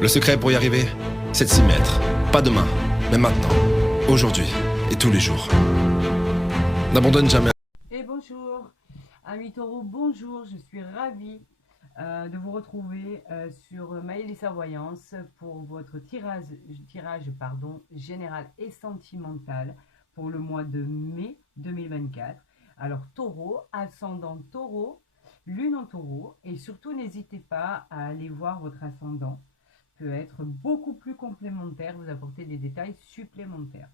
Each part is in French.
Le secret pour y arriver, c'est de s'y mettre. Pas demain, mais maintenant, aujourd'hui et tous les jours. N'abandonne jamais. Et bonjour, amis taureaux, bonjour, je suis ravie de vous retrouver sur Maëlissa Voyance pour votre tirage général et sentimental pour le mois de mai 2024. Alors taureau, ascendant taureau, lune en taureau, et surtout n'hésitez pas à aller voir votre ascendant, peut être beaucoup plus complémentaire, vous apporter des détails supplémentaires.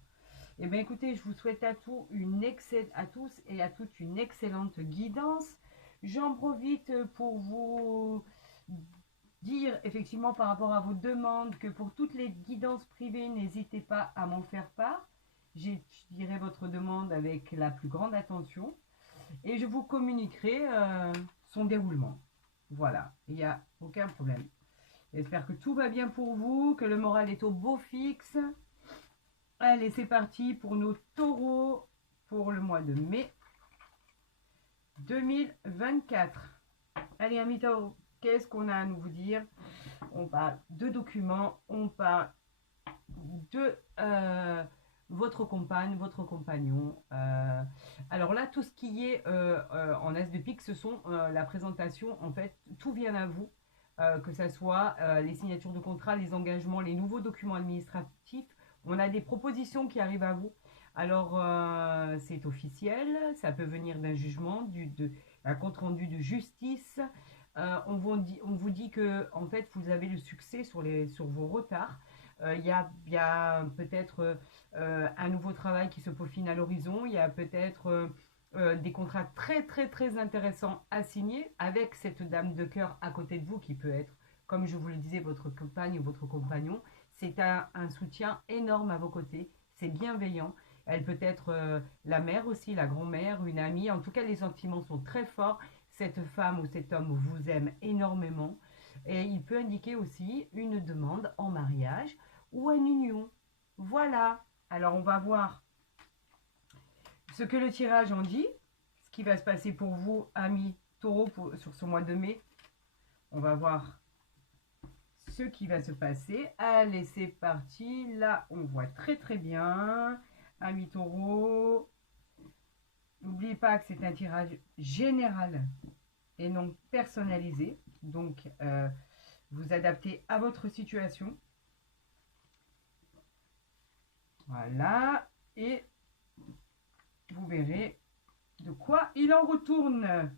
Eh bien écoutez, je vous souhaite à tous et à toutes une excellente guidance. J'en profite pour vous dire effectivement par rapport à vos demandes que pour toutes les guidances privées, n'hésitez pas à m'en faire part. J'étudierai votre demande avec la plus grande attention et je vous communiquerai son déroulement. Voilà, il n'y a aucun problème. J'espère que tout va bien pour vous, que le moral est au beau fixe. Allez, c'est parti pour nos taureaux pour le mois de mai 2024. Allez, amis taureaux, qu'est-ce qu'on a à nous vous dire? On parle de documents, on parle de votre compagne, votre compagnon. Alors là, tout ce qui est en as de pique, ce sont la présentation. En fait, tout vient à vous, que ce soit les signatures de contrat, les engagements, les nouveaux documents administratifs. On a des propositions qui arrivent à vous. Alors, c'est officiel, ça peut venir d'un jugement, d'un compte-rendu de justice. On vous dit que, en fait, vous avez le succès sur vos retards. Il y a peut-être un nouveau travail qui se peaufine à l'horizon. Il y a peut-être des contrats très, très, très intéressants à signer avec cette dame de cœur à côté de vous qui peut être, comme je vous le disais, votre compagne ou votre compagnon. C'est un soutien énorme à vos côtés, c'est bienveillant. Elle peut être la mère aussi, la grand-mère, une amie. En tout cas, les sentiments sont très forts. Cette femme ou cet homme vous aime énormément. Et il peut indiquer aussi une demande en mariage ou une union. Voilà. Alors, on va voir ce que le tirage en dit. Ce qui va se passer pour vous, amis taureaux, sur ce mois de mai. On va voir ce qui va se passer. Allez, c'est parti. Là, on voit très très bien. Amis taureaux, n'oubliez pas que c'est un tirage général et non personnalisé. Donc, vous adaptez à votre situation. Voilà. Et vous verrez de quoi il en retourne.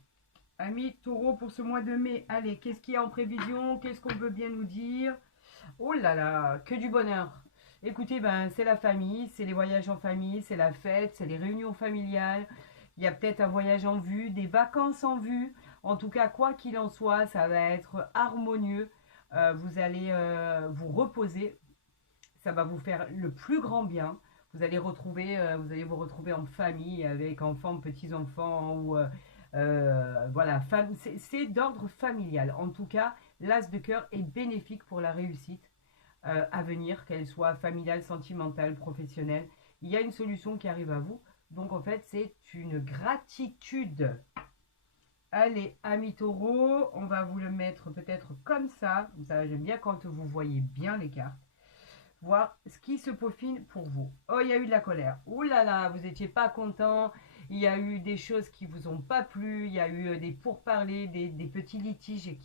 Amis taureaux pour ce mois de mai, allez, qu'est-ce qu'il y a en prévision? Qu'est-ce qu'on veut bien nous dire? Oh là là, que du bonheur! Écoutez, ben, c'est la famille, c'est les voyages en famille, c'est la fête, c'est les réunions familiales. Il y a peut-être un voyage en vue, des vacances en vue. En tout cas, quoi qu'il en soit, ça va être harmonieux. Vous allez vous reposer. Ça va vous faire le plus grand bien. Vous allez vous retrouver en famille avec enfants, petits-enfants ou... voilà, c'est d'ordre familial. En tout cas, l'as de cœur est bénéfique pour la réussite à venir, qu'elle soit familiale, sentimentale, professionnelle. Il y a une solution qui arrive à vous. Donc, en fait, c'est une gratitude. Allez, amis taureaux, on va vous le mettre peut-être comme ça. Ça, j'aime bien quand vous voyez bien les cartes. Voir ce qui se peaufine pour vous. Oh, il y a eu de la colère. Ouh là là, vous n'étiez pas content. Il y a eu des choses qui vous ont pas plu. Il y a eu des pourparlers, des petits litiges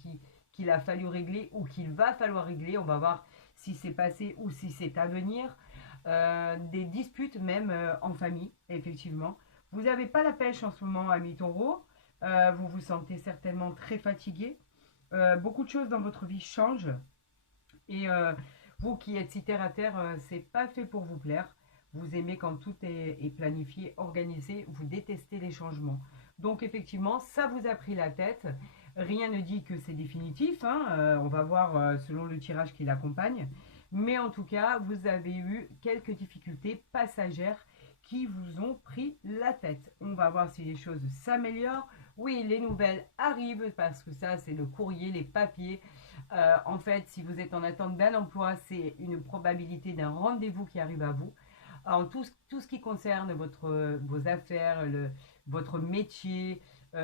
qu'il a fallu régler ou qu'il va falloir régler. On va voir si c'est passé ou si c'est à venir. Des disputes même en famille, effectivement. Vous n'avez pas la pêche en ce moment, amis taureaux. Vous vous sentez certainement très fatigué. Beaucoup de choses dans votre vie changent. Et... vous qui êtes si terre à terre, c'est pas fait pour vous plaire. Vous aimez quand tout est planifié, organisé. Vous détestez les changements. Donc effectivement, ça vous a pris la tête. Rien ne dit que c'est définitif. Hein. On va voir selon le tirage qui l'accompagne. Mais en tout cas, vous avez eu quelques difficultés passagères qui vous ont pris la tête. On va voir si les choses s'améliorent. Oui, les nouvelles arrivent parce que ça, c'est le courrier, les papiers. En fait, si vous êtes en attente d'un emploi, c'est une probabilité d'un rendez-vous qui arrive à vous. En tout ce qui concerne vos affaires, votre métier,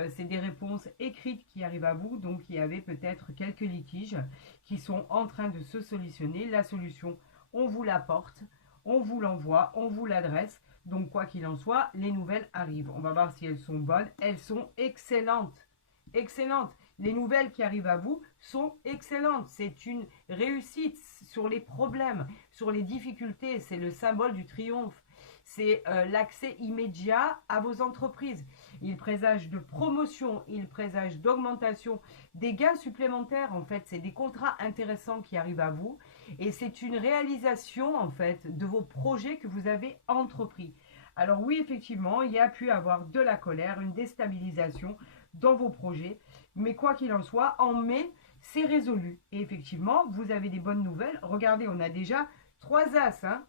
c'est des réponses écrites qui arrivent à vous. Donc, il y avait peut-être quelques litiges qui sont en train de se solutionner. La solution, on vous l'apporte, on vous l'envoie, on vous l'adresse. Donc, quoi qu'il en soit, les nouvelles arrivent. On va voir si elles sont bonnes. Elles sont excellentes. Excellentes. Les nouvelles qui arrivent à vous sont excellentes. C'est une réussite sur les problèmes, sur les difficultés. C'est le symbole du triomphe. C'est l'accès immédiat à vos entreprises. Il présage de promotion, il présage d'augmentation, des gains supplémentaires. En fait, c'est des contrats intéressants qui arrivent à vous. Et c'est une réalisation, en fait, de vos projets que vous avez entrepris. Alors oui, effectivement, il y a pu avoir de la colère, une déstabilisation dans vos projets. Mais quoi qu'il en soit, en mai, c'est résolu. Et effectivement, vous avez des bonnes nouvelles. Regardez, on a déjà 3 as. Hein.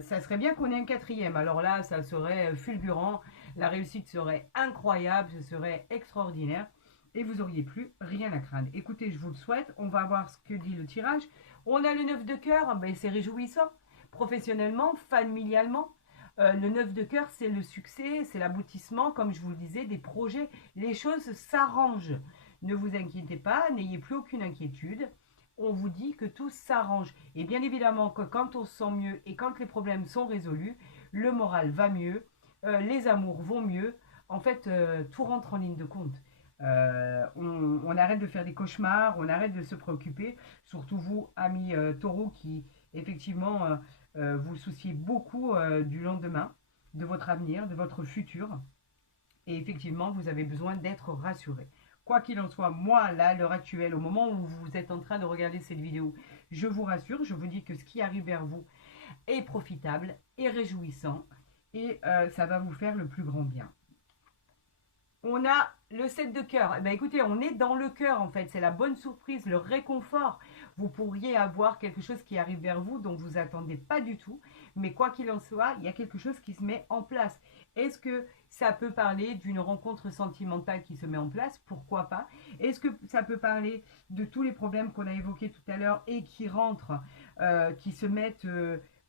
Ça serait bien qu'on ait un 4e. Alors là, ça serait fulgurant. La réussite serait incroyable. Ce serait extraordinaire. Et vous n'auriez plus rien à craindre. Écoutez, je vous le souhaite. On va voir ce que dit le tirage. On a le 9 de cœur. Ben, c'est réjouissant. Professionnellement, familialement. Le 9 de cœur, c'est le succès, c'est l'aboutissement, comme je vous le disais, des projets. Les choses s'arrangent. Ne vous inquiétez pas, n'ayez plus aucune inquiétude. On vous dit que tout s'arrange. Et bien évidemment que quand on se sent mieux et quand les problèmes sont résolus, le moral va mieux, les amours vont mieux. En fait, tout rentre en ligne de compte. On arrête de faire des cauchemars, on arrête de se préoccuper. Surtout vous, amis taureaux, qui effectivement... vous souciez beaucoup du lendemain, de votre avenir, de votre futur. Et effectivement, vous avez besoin d'être rassuré. Quoi qu'il en soit, moi, là, à l'heure actuelle, au moment où vous êtes en train de regarder cette vidéo, je vous rassure, je vous dis que ce qui arrive vers vous est profitable, est réjouissant, et ça va vous faire le plus grand bien. On a le 7 de cœur. Eh bien, écoutez, on est dans le cœur, en fait. C'est la bonne surprise, le réconfort. Vous pourriez avoir quelque chose qui arrive vers vous dont vous attendez pas du tout. Mais quoi qu'il en soit, il y a quelque chose qui se met en place. Est-ce que ça peut parler d'une rencontre sentimentale qui se met en place? Pourquoi pas? Est-ce que ça peut parler de tous les problèmes qu'on a évoqués tout à l'heure et qui rentrent, qui se mettent...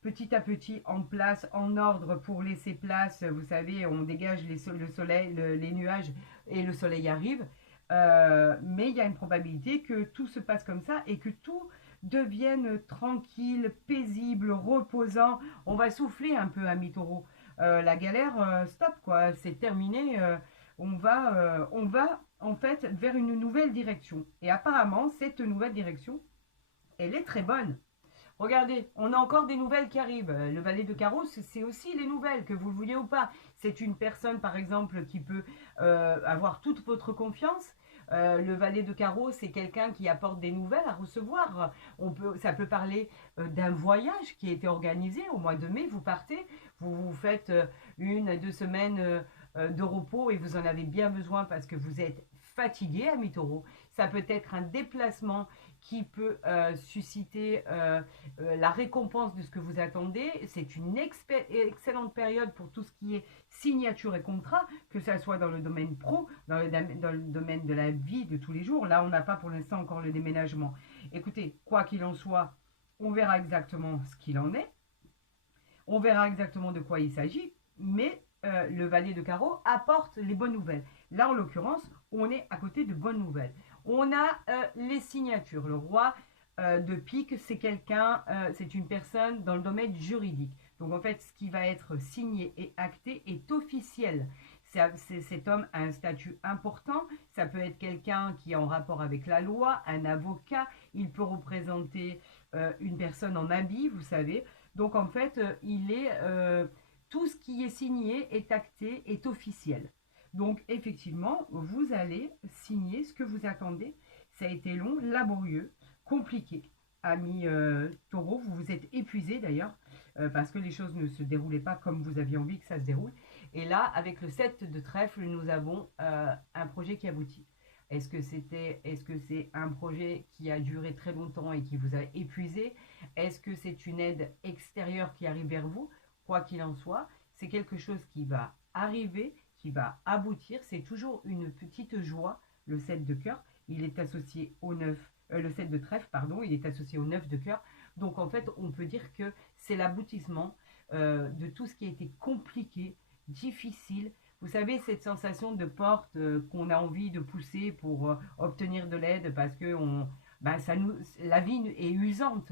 petit à petit en place, en ordre pour laisser place. Vous savez, on dégage le soleil, les nuages et le soleil arrive. Mais il y a une probabilité que tout se passe comme ça et que tout devienne tranquille, paisible, reposant. On va souffler un peu, amis taureaux. La galère, stop, quoi. C'est terminé. On va en fait vers une nouvelle direction. Et apparemment, cette nouvelle direction, elle est très bonne. Regardez, on a encore des nouvelles qui arrivent. Le valet de carreau, c'est aussi les nouvelles, que vous le vouliez ou pas. C'est une personne, par exemple, qui peut avoir toute votre confiance. Le valet de carreau, c'est quelqu'un qui apporte des nouvelles à recevoir. Ça peut parler d'un voyage qui a été organisé au mois de mai. Vous partez, vous faites 1 à 2 semaines de repos et vous en avez bien besoin parce que vous êtes fatigué, amis taureaux. Ça peut être un déplacement qui peut susciter la récompense de ce que vous attendez. C'est une excellente période pour tout ce qui est signature et contrat, que ça soit dans le domaine pro, dans le domaine de la vie de tous les jours. Là, on n'a pas pour l'instant encore le déménagement. Écoutez, quoi qu'il en soit, on verra exactement ce qu'il en est. On verra exactement de quoi il s'agit, mais le valet de carreau apporte les bonnes nouvelles. Là, en l'occurrence, on est à côté de bonnes nouvelles. On a les signatures. Le roi de pique, c'est quelqu'un, c'est une personne dans le domaine juridique. Donc en fait, ce qui va être signé et acté est officiel. Cet homme a un statut important. Ça peut être quelqu'un qui est en rapport avec la loi, un avocat. Il peut représenter une personne en habit, vous savez. Donc en fait, tout ce qui est signé, est acté, est officiel. Donc, effectivement, vous allez signer ce que vous attendez. Ça a été long, laborieux, compliqué. Amis taureaux, vous vous êtes épuisés d'ailleurs, parce que les choses ne se déroulaient pas comme vous aviez envie que ça se déroule. Et là, avec le 7 de trèfle, nous avons un projet qui aboutit. Est-ce que c'est un projet qui a duré très longtemps et qui vous a épuisé? Est-ce que c'est une aide extérieure qui arrive vers vous? Quoi qu'il en soit, c'est quelque chose qui va arriver, qui va aboutir. C'est toujours une petite joie, le 7 de cœur. Il est associé au 9, le 7 de trèfle, pardon, il est associé au 9 de cœur. Donc en fait, on peut dire que c'est l'aboutissement de tout ce qui a été compliqué, difficile. Vous savez, cette sensation de porte qu'on a envie de pousser pour obtenir de l'aide parce que la vie est usante.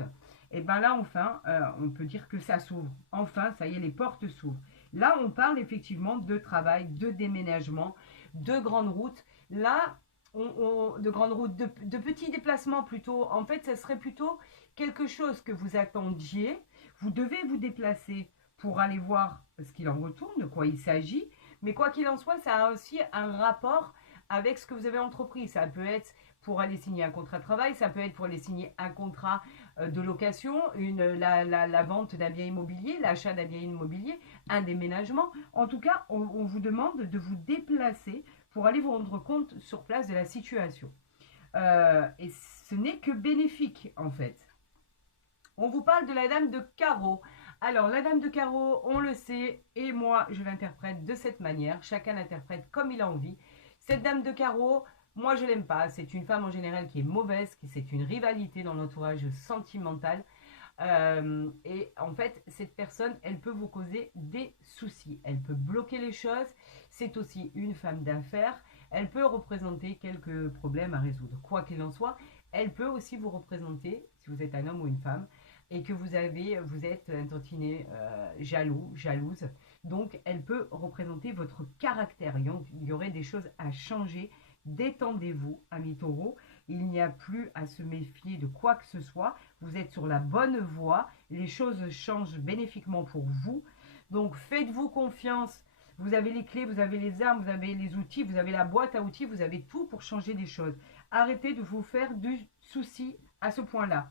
Et bien là, enfin, on peut dire que ça s'ouvre. Enfin, ça y est, les portes s'ouvrent. Là, on parle effectivement de travail, de déménagement, de grandes routes. Là, de grandes routes, de petits déplacements plutôt. En fait, ça serait plutôt quelque chose que vous attendiez. Vous devez vous déplacer pour aller voir ce qu'il en retourne, de quoi il s'agit. Mais quoi qu'il en soit, ça a aussi un rapport avec ce que vous avez entrepris. Ça peut être pour aller signer un contrat de travail, ça peut être pour aller signer un contrat de location, la vente d'un bien immobilier, l'achat d'un bien immobilier, un déménagement. En tout cas, on vous demande de vous déplacer pour aller vous rendre compte sur place de la situation. Et ce n'est que bénéfique en fait. On vous parle de la dame de carreau. Alors, la dame de carreau, on le sait, et moi, je l'interprète de cette manière. Chacun l'interprète comme il a envie. Cette dame de carreau, moi, je l'aime pas. C'est une femme en général qui est mauvaise, c'est une rivalité dans l'entourage sentimental. Et en fait, cette personne, elle peut vous causer des soucis. Elle peut bloquer les choses. C'est aussi une femme d'affaires. Elle peut représenter quelques problèmes à résoudre. Quoi qu'il en soit, elle peut aussi vous représenter, si vous êtes un homme ou une femme, et que vous êtes un tantinet jaloux, jalouse. Donc, elle peut représenter votre caractère. Il y aurait des choses à changer. Détendez-vous, amis taureaux. Il n'y a plus à se méfier de quoi que ce soit. Vous êtes sur la bonne voie. Les choses changent bénéfiquement pour vous. Donc, faites-vous confiance. Vous avez les clés, vous avez les armes, vous avez les outils, vous avez la boîte à outils, vous avez tout pour changer les choses. Arrêtez de vous faire du souci à ce point-là.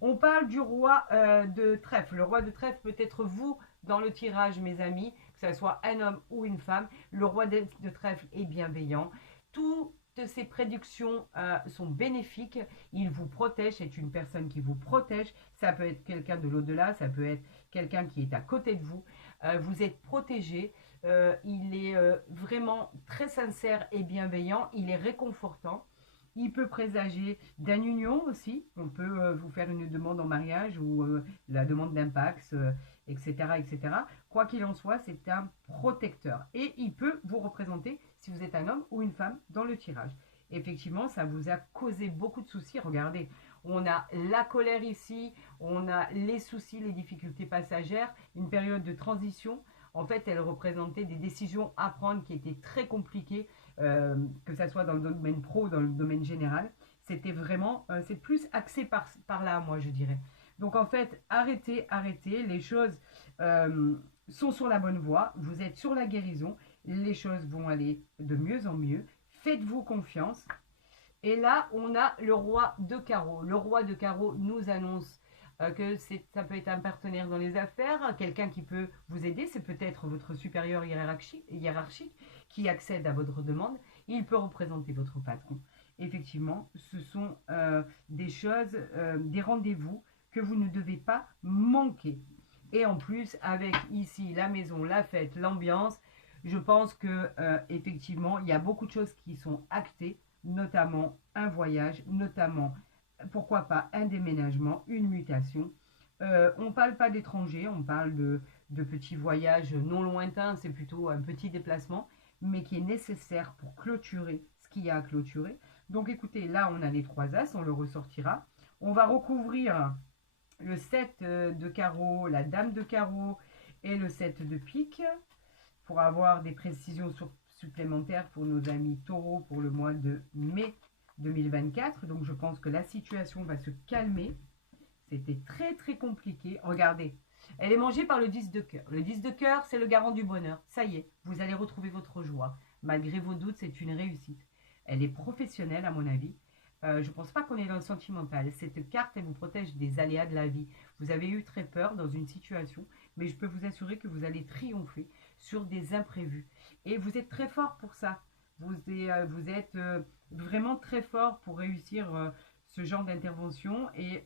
On parle du roi de trèfle. Le roi de trèfle peut être vous dans le tirage, mes amis, que ce soit un homme ou une femme. Le roi de trèfle est bienveillant. Toutes ces prédictions sont bénéfiques. Il vous protège. C'est une personne qui vous protège. Ça peut être quelqu'un de l'au-delà. Ça peut être quelqu'un qui est à côté de vous. Vous êtes protégé. Il est vraiment très sincère et bienveillant. Il est réconfortant. Il peut présager d'une union aussi. On peut vous faire une demande en mariage ou la demande d'un pax, etc., etc. Quoi qu'il en soit, c'est un protecteur. Et il peut vous représenter si vous êtes un homme ou une femme dans le tirage. Effectivement, ça vous a causé beaucoup de soucis. Regardez, on a la colère ici, on a les soucis, les difficultés passagères, une période de transition. En fait, elle représentait des décisions à prendre qui étaient très compliquées, que ce soit dans le domaine pro ou dans le domaine général. C'était vraiment, c'est plus axé par là, moi, je dirais. Donc, en fait, arrêtez, les choses sont sur la bonne voie, vous êtes sur la guérison, les choses vont aller de mieux en mieux, faites-vous confiance. Et là, on a le roi de carreau. Le roi de carreau nous annonce que ça peut être un partenaire dans les affaires, quelqu'un qui peut vous aider, c'est peut-être votre supérieur hiérarchique qui accède à votre demande, il peut représenter votre patron. Effectivement, ce sont des choses, des rendez-vous que vous ne devez pas manquer. Et en plus, avec ici la maison, la fête, l'ambiance, je pense que effectivement, il y a beaucoup de choses qui sont actées, notamment un voyage, notamment pourquoi pas un déménagement, une mutation. On ne parle pas d'étrangers, on parle de petits voyages non lointains, c'est plutôt un petit déplacement, mais qui est nécessaire pour clôturer ce qu'il y a à clôturer. Donc écoutez, là on a les 3 as, on le ressortira. On va recouvrir le 7 de carreau, la dame de carreau et le 7 de pique pour avoir des précisions supplémentaires pour nos amis taureaux pour le mois de mai 2024. Donc je pense que la situation va se calmer. C'était très très compliqué. Regardez, elle est mangée par le 10 de cœur. Le 10 de cœur, c'est le garant du bonheur. Ça y est, vous allez retrouver votre joie. Malgré vos doutes, c'est une réussite. Elle est professionnelle à mon avis. Je ne pense pas qu'on est dans le sentimental. Cette carte, elle vous protège des aléas de la vie. Vous avez eu très peur dans une situation, mais je peux vous assurer que vous allez triompher sur des imprévus. Et vous êtes très fort pour ça. Vous êtes vraiment très fort pour réussir ce genre d'intervention et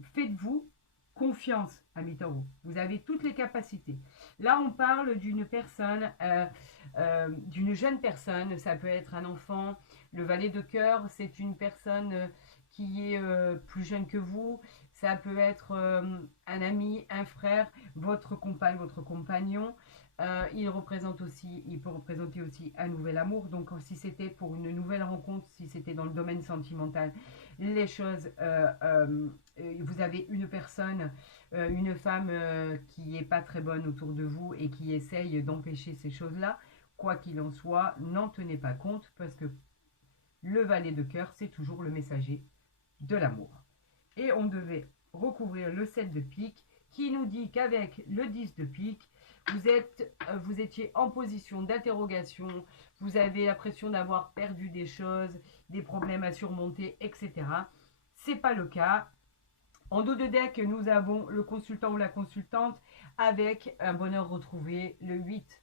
faites-vous confiance, amis taureaux. Vous avez toutes les capacités. Là, on parle d'une personne, d'une jeune personne. Ça peut être un enfant. Le valet de cœur, c'est une personne qui est plus jeune que vous. Ça peut être un ami, un frère, votre compagne, votre compagnon. Il peut représenter aussi un nouvel amour. Donc si c'était pour une nouvelle rencontre, si c'était dans le domaine sentimental, les choses, vous avez une personne, une femme qui n'est pas très bonne autour de vous et qui essaye d'empêcher ces choses-là. Quoi qu'il en soit, n'en tenez pas compte parce que le valet de cœur, c'est toujours le messager de l'amour. Et on devait recouvrir le 7 de pique qui nous dit qu'avec le 10 de pique, vous étiez en position d'interrogation, vous avez l'impression d'avoir perdu des choses, des problèmes à surmonter, etc. C'est pas le cas. En dos de deck, nous avons le consultant ou la consultante avec un bonheur retrouvé. Le 8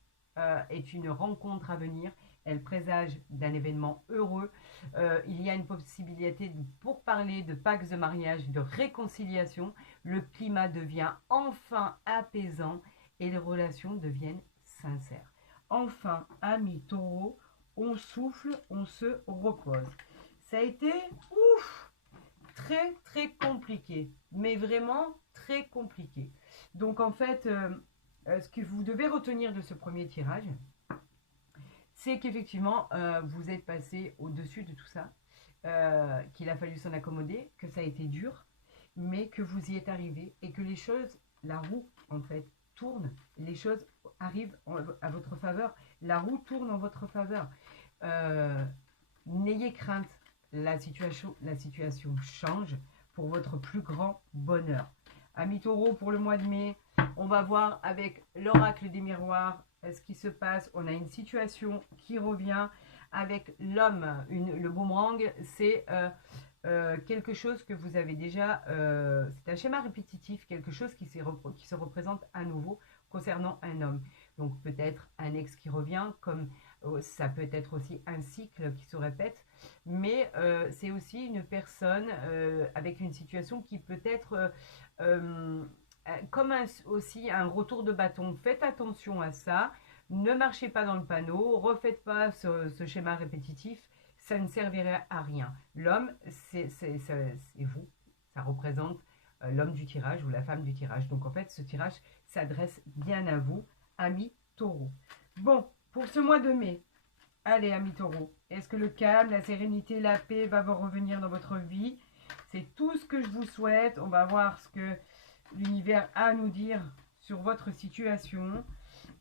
est une rencontre à venir. Elle présage d'un événement heureux. Il y a une possibilité pour parler de pactes de mariage, de réconciliation. Le climat devient enfin apaisant et les relations deviennent sincères. Enfin, amis taureaux, on souffle, on se repose. Ça a été très très compliqué, mais vraiment très compliqué. Donc en fait, ce que vous devez retenir de ce premier tirage, c'est qu'effectivement, vous êtes passé au-dessus de tout ça, qu'il a fallu s'en accommoder, que ça a été dur, mais que vous y êtes arrivé et que les choses, la roue en fait, tourne, les choses arrivent à votre faveur, la roue tourne en votre faveur. N'ayez crainte, la situation change pour votre plus grand bonheur. Amis taureaux, pour le mois de mai, on va voir avec l'oracle des miroirs ce qui se passe. On a une situation qui revient avec l'homme, le boomerang, c'est quelque chose que vous avez déjà, c'est un schéma répétitif, quelque chose qui se représente à nouveau concernant un homme. Donc peut-être un ex qui revient, comme ça peut être aussi un cycle qui se répète, mais c'est aussi une personne avec une situation qui peut être comme aussi un retour de bâton. Faites attention à ça, ne marchez pas dans le panneau, refaites pas ce schéma répétitif, ça ne servirait à rien. L'homme, c'est vous, ça représente l'homme du tirage ou la femme du tirage. Donc en fait, ce tirage s'adresse bien à vous, amis taureaux. Bon, pour ce mois de mai, allez amis taureaux, est-ce que le calme, la sérénité, la paix va vous revenir dans votre vie? C'est tout ce que je vous souhaite. On va voir ce que l'univers a à nous dire sur votre situation.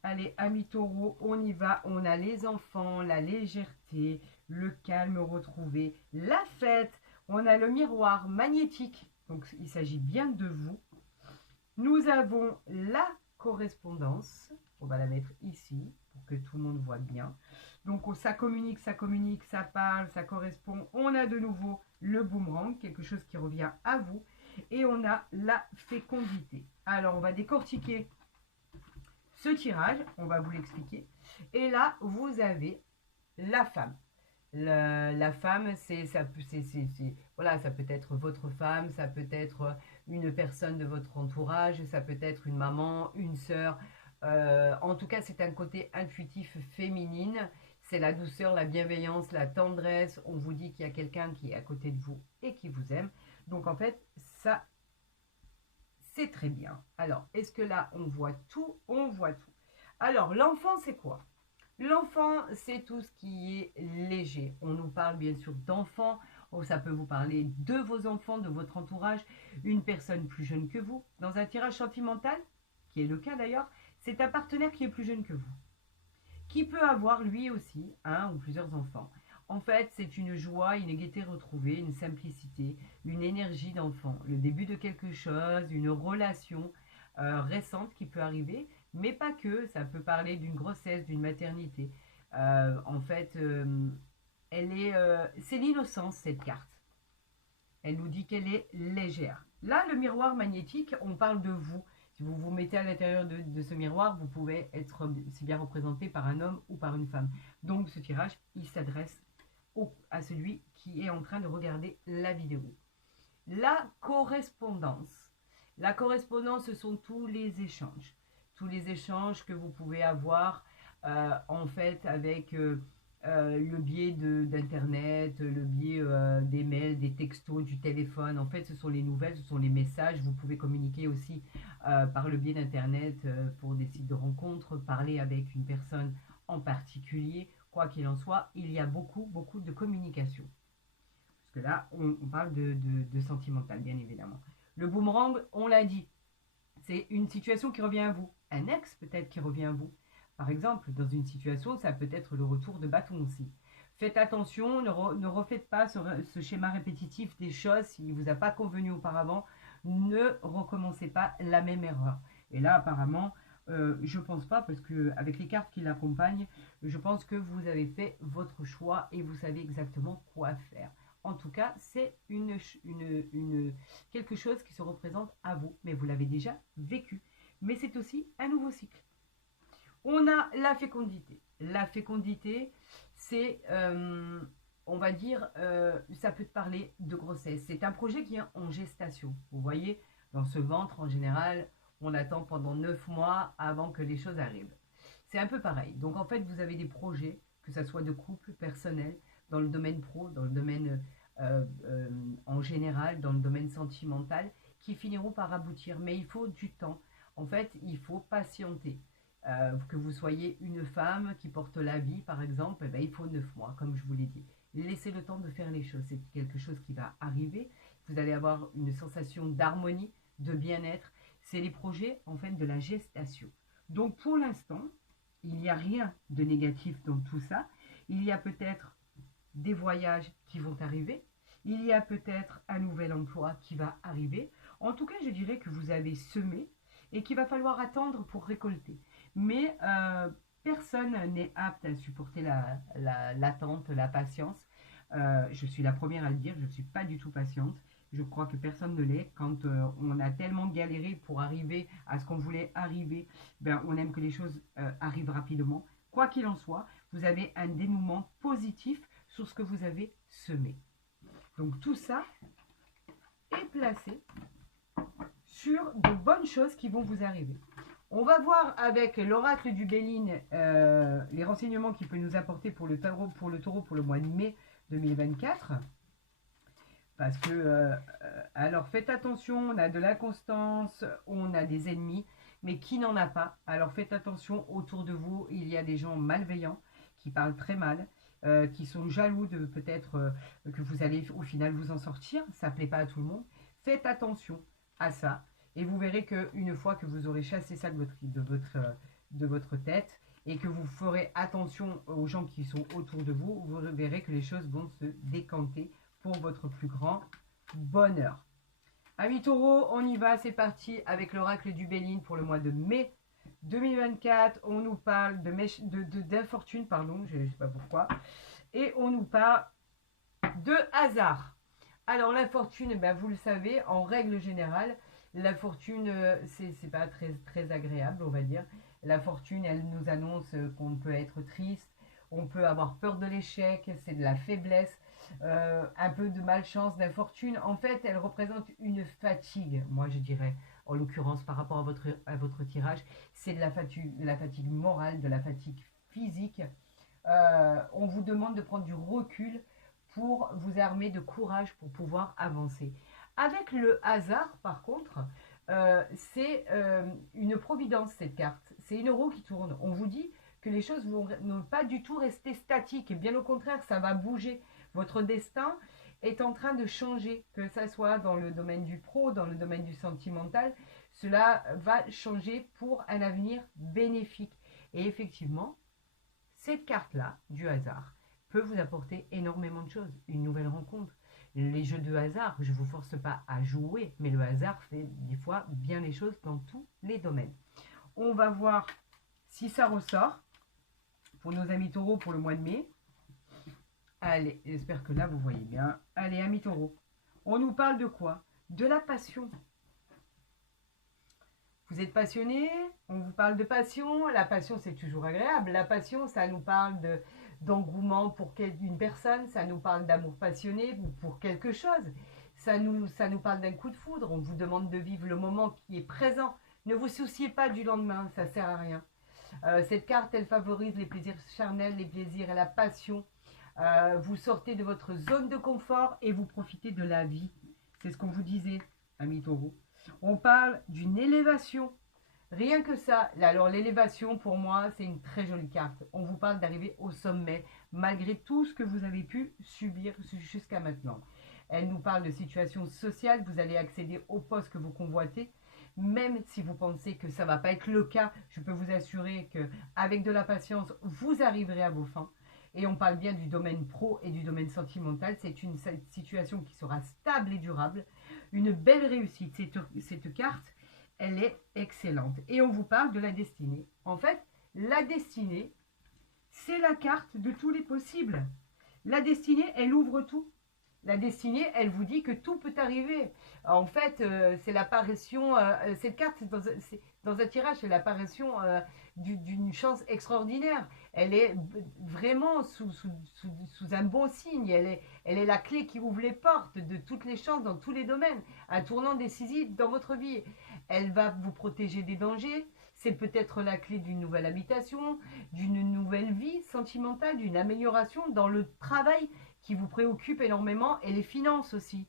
Allez amis taureaux, on y va. On a les enfants, la légèreté, le calme retrouvé, la fête. On a le miroir magnétique. Donc il s'agit bien de vous. Nous avons la correspondance. On va la mettre ici pour que tout le monde voit bien. Donc ça communique, ça parle, ça correspond. On a de nouveau le boomerang, quelque chose qui revient à vous. Et on a la fécondité. Alors on va décortiquer ce tirage, on va vous l'expliquer. Et là, vous avez la femme. La femme, voilà, ça peut être votre femme, ça peut être une personne de votre entourage, ça peut être une maman, une sœur. En tout cas, c'est un côté intuitif féminine. C'est la douceur, la bienveillance, la tendresse. On vous dit qu'il y a quelqu'un qui est à côté de vous et qui vous aime. Donc, en fait, ça, c'est très bien. Alors, est-ce que là, on voit tout? On voit tout. Alors, l'enfant, c'est quoi? L'enfant, c'est tout ce qui est léger. On nous parle bien sûr d'enfants. Oh, ça peut vous parler de vos enfants, de votre entourage, une personne plus jeune que vous. Dans un tirage sentimental, qui est le cas d'ailleurs, c'est un partenaire qui est plus jeune que vous, qui peut avoir lui aussi un ou plusieurs enfants. En fait, c'est une joie, une gaieté retrouvée, une simplicité, une énergie d'enfant, le début de quelque chose, une relation récente qui peut arriver, mais pas que, ça peut parler d'une grossesse, d'une maternité. En fait, c'est l'innocence, cette carte. Elle nous dit qu'elle est légère. Là, le miroir magnétique, on parle de vous. Si vous vous mettez à l'intérieur de ce miroir, vous pouvez être si bien représenté par un homme ou par une femme. Donc, ce tirage, il s'adresse à celui qui est en train de regarder la vidéo. La correspondance. La correspondance, ce sont tous les échanges. Tous les échanges que vous pouvez avoir, en fait, avec le biais d'Internet, le biais des mails, des textos, du téléphone. En fait, ce sont les nouvelles, ce sont les messages. Vous pouvez communiquer aussi par le biais d'Internet pour des sites de rencontres, parler avec une personne en particulier. Quoi qu'il en soit, il y a beaucoup de communication. Parce que là, on parle de sentimental, bien évidemment. Le boomerang, on l'a dit, c'est une situation qui revient à vous. Un ex peut-être qui revient à vous. Par exemple, dans une situation, ça peut être le retour de bâton aussi. Faites attention, ne refaites pas ce schéma répétitif des choses s'il ne vous a pas convenu auparavant. Ne recommencez pas la même erreur. Et là, apparemment, je pense pas, parce que avec les cartes qui l'accompagnent, je pense que vous avez fait votre choix et vous savez exactement quoi faire. En tout cas, c'est quelque chose qui se représente à vous, mais vous l'avez déjà vécu. Mais c'est aussi un nouveau cycle. On a la fécondité. La fécondité, c'est, on va dire, ça peut te parler de grossesse. C'est un projet qui est en gestation. Vous voyez, dans ce ventre, en général, on attend pendant 9 mois avant que les choses arrivent. C'est un peu pareil. Donc, en fait, vous avez des projets, que ce soit de couple, personnel, dans le domaine pro, dans le domaine en général, dans le domaine sentimental, qui finiront par aboutir. Mais il faut du temps. En fait, il faut patienter. Que vous soyez une femme qui porte la vie, par exemple, eh bien, il faut 9 mois, comme je vous l'ai dit. Laissez le temps de faire les choses. C'est quelque chose qui va arriver. Vous allez avoir une sensation d'harmonie, de bien-être. C'est les projets, en fait, de la gestation. Donc, pour l'instant, il n'y a rien de négatif dans tout ça. Il y a peut-être des voyages qui vont arriver. Il y a peut-être un nouvel emploi qui va arriver. En tout cas, je dirais que vous avez semé et qu'il va falloir attendre pour récolter. Mais personne n'est apte à supporter l'attente, la patience. Je suis la première à le dire, je ne suis pas du tout patiente. Je crois que personne ne l'est. Quand on a tellement galéré pour arriver à ce qu'on voulait arriver, ben, on aime que les choses arrivent rapidement. Quoi qu'il en soit, vous avez un dénouement positif sur ce que vous avez semé. Donc tout ça est placé sur de bonnes choses qui vont vous arriver. On va voir avec l'oracle du Béline les renseignements qu'il peut nous apporter pour le taureau pour le mois de mai 2024. Parce que, alors faites attention, on a de l'inconstance, on a des ennemis, mais qui n'en a pas? Alors faites attention, autour de vous, il y a des gens malveillants qui parlent très mal, qui sont jaloux de peut-être que vous allez au final vous en sortir. Ça ne plaît pas à tout le monde. Faites attention à ça. Et vous verrez qu'une fois que vous aurez chassé ça de votre tête et que vous ferez attention aux gens qui sont autour de vous, vous verrez que les choses vont se décanter pour votre plus grand bonheur. Amis taureaux, on y va, c'est parti avec l'oracle du Béline pour le mois de mai 2024. On nous parle d'infortune, pardon, je ne sais pas pourquoi. Et on nous parle de hasard. Alors l'infortune, ben, vous le savez, en règle générale, la fortune, c'est pas très agréable, on va dire. La fortune, elle nous annonce qu'on peut être triste, on peut avoir peur de l'échec, c'est de la faiblesse, un peu de malchance, d'infortune. En fait, elle représente une fatigue, moi je dirais, en l'occurrence par rapport à votre tirage. C'est de la fatigue morale, de la fatigue physique. On vous demande de prendre du recul pour vous armer de courage pour pouvoir avancer. Avec le hasard, par contre, c'est une providence, cette carte. C'est une roue qui tourne. On vous dit que les choses vont ne pas du tout rester statiques. Et bien au contraire, ça va bouger. Votre destin est en train de changer, que ça soit dans le domaine du pro, dans le domaine du sentimental. Cela va changer pour un avenir bénéfique. Et effectivement, cette carte-là, du hasard, peut vous apporter énormément de choses. Une nouvelle rencontre. Les jeux de hasard, je ne vous force pas à jouer, mais le hasard fait des fois bien les choses dans tous les domaines. On va voir si ça ressort pour nos amis taureaux pour le mois de mai. Allez, j'espère que là vous voyez bien. Allez, amis taureaux, on nous parle de quoi? De la passion. Vous êtes passionné, on vous parle de passion. La passion, c'est toujours agréable. La passion, ça nous parle d'engouement pour une personne, ça nous parle d'amour passionné pour quelque chose. Ça nous parle d'un coup de foudre. On vous demande de vivre le moment qui est présent. Ne vous souciez pas du lendemain, ça ne sert à rien. Cette carte, elle favorise les plaisirs charnels, les plaisirs et la passion. Vous sortez de votre zone de confort et vous profitez de la vie. C'est ce qu'on vous disait, amis taureaux. On parle d'une élévation. Rien que ça. Alors l'élévation, pour moi, c'est une très jolie carte. On vous parle d'arriver au sommet, malgré tout ce que vous avez pu subir jusqu'à maintenant. Elle nous parle de situation sociale. Vous allez accéder au poste que vous convoitez. Même si vous pensez que ça ne va pas être le cas, je peux vous assurer qu'avec de la patience, vous arriverez à vos fins. Et on parle bien du domaine pro et du domaine sentimental. C'est une situation qui sera stable et durable. Une belle réussite. Cette carte, elle est excellente. Et on vous parle de la destinée. En fait, la destinée, c'est la carte de tous les possibles. La destinée, elle ouvre tout. La destinée, elle vous dit que tout peut arriver. En fait, c'est l'apparition, cette carte, dans un tirage, c'est l'apparition d'une chance extraordinaire. Elle est vraiment sous un bon signe. Elle est la clé qui ouvre les portes de toutes les chances dans tous les domaines. Un tournant décisif dans votre vie. Elle va vous protéger des dangers. C'est peut-être la clé d'une nouvelle habitation, d'une nouvelle vie sentimentale, d'une amélioration dans le travail qui vous préoccupe énormément et les finances aussi.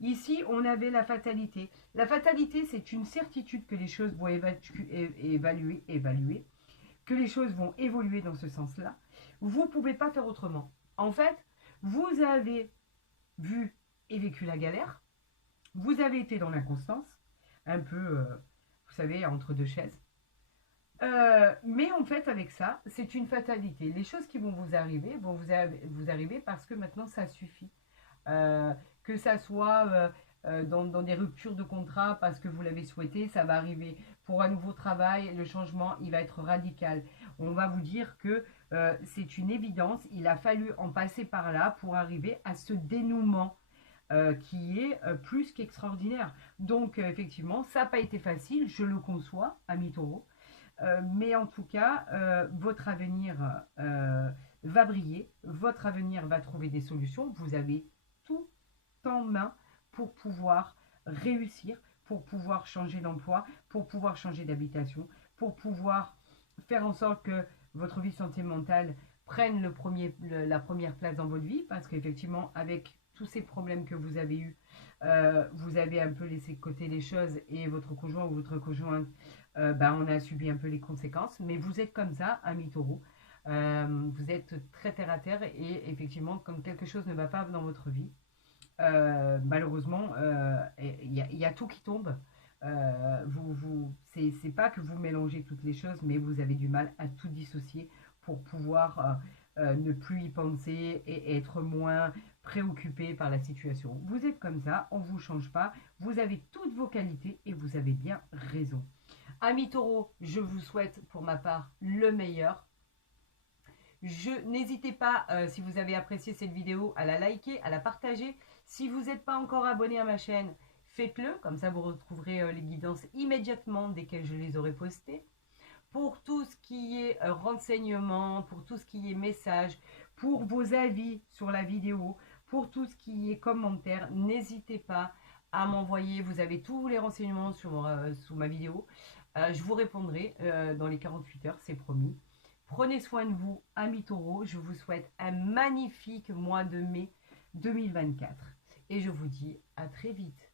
Ici, on avait la fatalité. La fatalité, c'est une certitude que les choses vont évaluer, que les choses vont évoluer dans ce sens-là. Vous ne pouvez pas faire autrement. En fait, vous avez vu et vécu la galère. Vous avez été dans l'inconstance, un peu, vous savez, entre deux chaises. Mais en fait, avec ça, c'est une fatalité. Les choses qui vont vous arriver parce que maintenant, ça suffit. Que ça soit dans des ruptures de contrat parce que vous l'avez souhaité, ça va arriver. Pour un nouveau travail, le changement, il va être radical. On va vous dire que c'est une évidence. Il a fallu en passer par là pour arriver à ce dénouement qui est plus qu'extraordinaire. Donc, effectivement, ça n'a pas été facile. Je le conçois, amis taureaux. Mais en tout cas, votre avenir va briller, votre avenir va trouver des solutions. Vous avez tout en main pour pouvoir réussir, pour pouvoir changer d'emploi, pour pouvoir changer d'habitation, pour pouvoir faire en sorte que votre vie sentimentale prenne la première place dans votre vie. Parce qu'effectivement, avec tous ces problèmes que vous avez eus, vous avez un peu laissé de côté les choses et votre conjoint ou votre conjointe, on a subi un peu les conséquences. Mais vous êtes comme ça, amis taureaux. Vous êtes très terre à terre et effectivement, quand quelque chose ne va pas dans votre vie, malheureusement, il y a tout qui tombe. C'est pas que vous mélangez toutes les choses, mais vous avez du mal à tout dissocier pour pouvoir ne plus y penser et être moins préoccupé par la situation. Vous êtes comme ça, on ne vous change pas, vous avez toutes vos qualités et vous avez bien raison. Amis taureaux, je vous souhaite pour ma part le meilleur. N'hésitez pas, si vous avez apprécié cette vidéo, à la liker, à la partager. Si vous n'êtes pas encore abonné à ma chaîne, faites-le, comme ça vous retrouverez les guidances immédiatement dès que je les aurai postées. Pour tout ce qui est renseignements, pour tout ce qui est messages, pour vos avis sur la vidéo, pour tout ce qui est commentaires, n'hésitez pas à m'envoyer. Vous avez tous les renseignements sous ma vidéo. Je vous répondrai dans les 48 heures, c'est promis. Prenez soin de vous, amis taureaux. Je vous souhaite un magnifique mois de mai 2024. Et je vous dis à très vite.